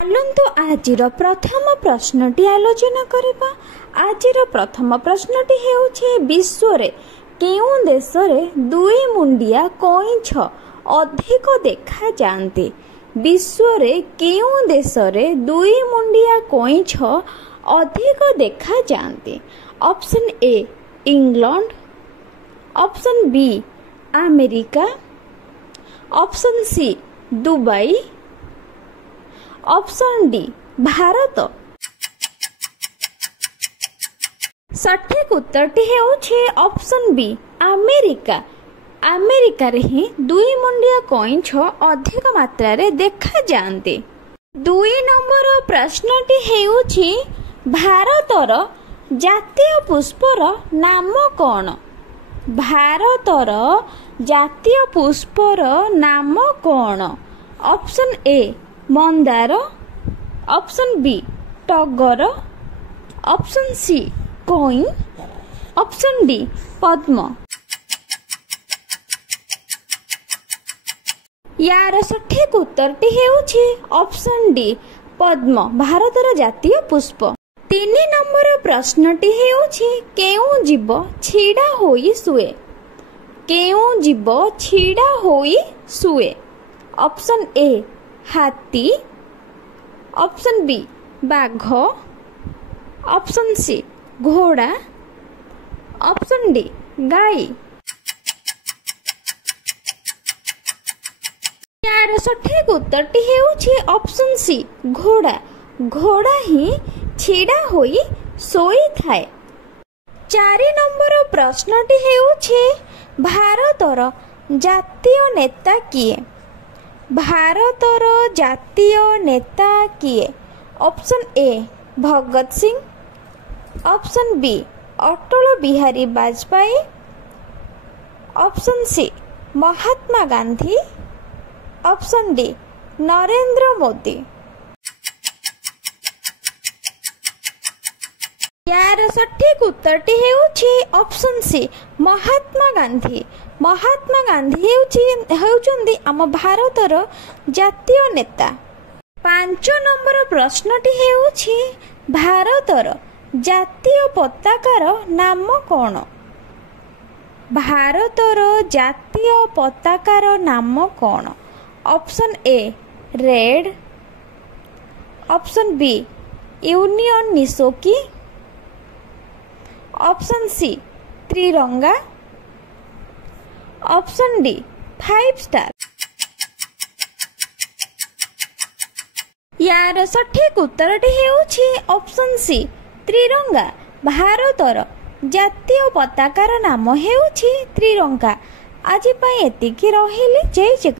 ଚାଲନ୍ତୁ ଆଜିର ପ୍ରଥମ ପ୍ରଶ୍ନଟି ଆଲୋଚନା କରିବା। ଆଜିର ପ୍ରଥମ ପ୍ରଶ୍ନଟି ହେଉଛି ବିଶ୍ୱରେ କେଉଁ ଦେଶରେ ଦୁଇ ମୁଣ୍ଡିଆ କଇଁଛ ଅଧିକ ଦେଖାଯାଆନ୍ତି? ବିଶ୍ୱରେ କେଉଁ ଦେଶରେ ଦୁଇ ମୁଣ୍ଡିଆ କଇଁଛ ଅଧିକ ଦେଖାଯାଆନ୍ତି? Option A England, option B America, option C Dubai, option D Bharat. ସଠିକ ଉତ୍ତରଟି ହେଉଛି ଅପସନ୍ ବି ଆମେରିକା। ଆମେରିକାରେ ହିଁ ଦୁଇ ମୁଣ୍ଡିଆ କଇଁଛ ଅଧିକ ମାତ୍ରାରେ ଦେଖାଯାଆନ୍ତି। 2 ନମ୍ବର ପ୍ରଶ୍ନଟି ହେଉଛି ଭାରତର ଜାତୀୟ ପୁଷ୍ପର ନାମ କ'ଣ? ଭାରତର ଜାତୀୟ ପୁଷ୍ପର ନାମ କ'ଣ? ଅପସନ୍ ଏ ମନ୍ଦାର, ଅପସନ୍ ବି ଟଗର, ଅପସନ୍ ସି କଇଁ, ଅପସନ୍ ଡି ପଦ୍ମ। ୟାର ସଠିକ ଉତ୍ତରଟି ହେଉଛି ଅପସନ୍ ଡି ପଦ୍ମ ଭାରତର ଜାତୀୟ ପୁଷ୍ପ। 3 ନମ୍ବର ପ୍ରଶ୍ନଟି ହେଉଛି କେଉଁ ଜୀବ ଛିଡ଼ା ହୋଇ ଶୁଏ? କେଉଁ ଜୀବ ଛିଡ଼ା ହୋଇ ଶୁଏ? ଅପସନ୍ ଏ ହାତୀ, ଅପସନ୍ ବି ବାଘ, ଅପସନ୍ ସି ଘୋଡ଼ା, ଅପସନ୍ ଡି ଗାଈ। ୟାର ସଠିକ ଉତ୍ତରଟି ହେଉଛି ଅପସନ୍ ସି ଘୋଡ଼ା। ଘୋଡ଼ା ହିଁ ଛିଡ଼ା ହୋଇ ଶୋଇଥାଏ। 4 ନମ୍ବର ପ୍ରଶ୍ନଟି ହେଉଛି ଭାରତର ଜାତୀୟ ନେତା କିଏ? ଭାରତର ଜାତୀୟ ନେତା କିଏ? Option A Bhagat Singh, option B Atal Bihari Vajpayee, option C Mahatma Gandhi, option D Narendra Modi. ୟାର ସଠିକ ଉତ୍ତରଟି ହେଉଛି ଅପସନ୍ ସି ମହାତ୍ମା ଗାନ୍ଧୀ। ମହାତ୍ମା ଗାନ୍ଧୀ ହେଉଛନ୍ତି ଆମ ଭାରତର ଜାତୀୟ ନେତା। 5 ନମ୍ବର ପ୍ରଶ୍ନଟି ହେଉଛି ଭାରତର ଜାତୀୟ ପତାକାର ନାମ କ'ଣ? ଭାରତର ଜାତୀୟ ପତାକାର ନାମ କ'ଣ? Option A red, option B union ମିଶୋକି, option C Tiranga, option D 5 star. ୟାର ସଠିକ ଉତ୍ତରଟି ହେଉଛି ଅପସନ୍ ସି ତ୍ରିରଙ୍ଗା। ଭାରତର ଜାତୀୟ ପତାକାର ନାମ ହେଉଛି ତ୍ରିରଙ୍ଗା। ଆଜି ପାଇଁ ଏତିକି ରହିଲି। ଜୟ ଜଗନ୍ନାଥ।